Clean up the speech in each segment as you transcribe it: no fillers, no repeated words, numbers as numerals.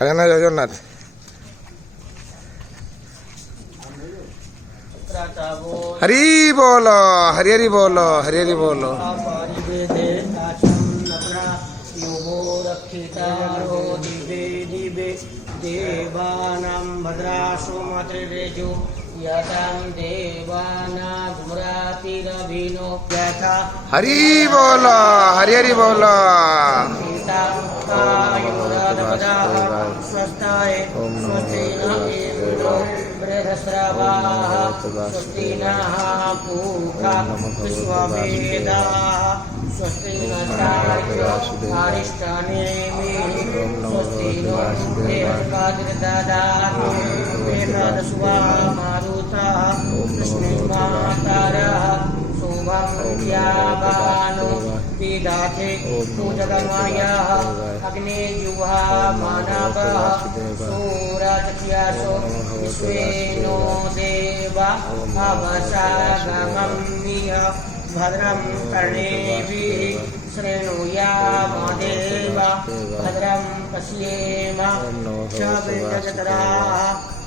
हरियाणा जगन्नाथ हरी बोलो हरि हरि बोलो हरि हरि बोलो देवानां भद्रासो मातृरेजो यतां देवानां धूम्रातिरभिनो यथा हरि बोलो हरि हरि बोलो स्वस्थाय स्वस्ति न इंद्रो बृहस्रवाः स्वस्ति नः पूषा विश्ववेदाः स्वस्ति नस्तारिष्टानेमिः स्वस्ति नो बृहस्पतिर्दधातु वेदस्वा मारुतः कृष्णमातारः शुभं विद्यावानो विदाते पूजकर्मयः अग्निजुहा मानवः सूरजक्ष्यासो विश्वेनो देवा अवसागमम्य भद्रं कर्णेभिः शृणुयामदेवा भद्रं पश्येम शब्दजतराः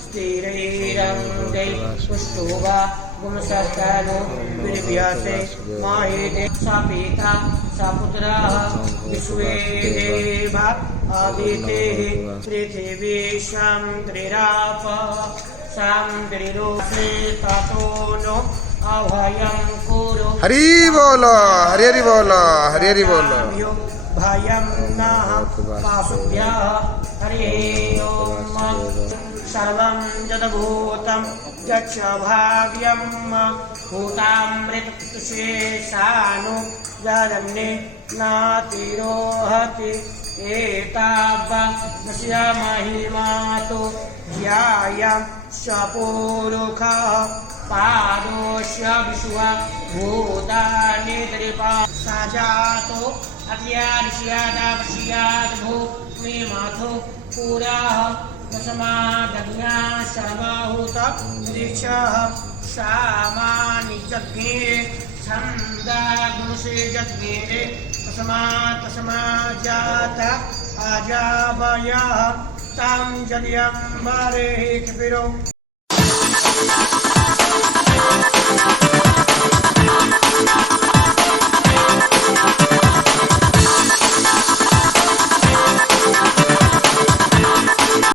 स्थिरैरङ्गै पुष्टुवा गुणसत्तानो विर्व्यासे माहिते सा पिता सा पुत्रः विश्वे देवा आदितेः पृथिवी शान्तिराप शान्तिरोषे ततो नो अभयं कुरु हरि बोलो हरि हरि बोलो हरि हरि बोलो भयं नः पाशुभ्यः हरि ओम सर्वं यद्भूतं यच्च भाव्यं भूतामृतशेषानु यदन्ये नातिरोहति एतावस्य महिमातो ध्यायं शपोरुखः पादोष्य विश्वा भूतानि त्रिपा सजातो अत्यादिश्यादावश्याद् भूमिमथो पुरः तस्मादज्ञा सर्वाहुत दीक्षः सामानि यज्ञे छन्दागुंसे यज्ञे तस्मात् अजावयः तं जल्यम्बरे कपिरो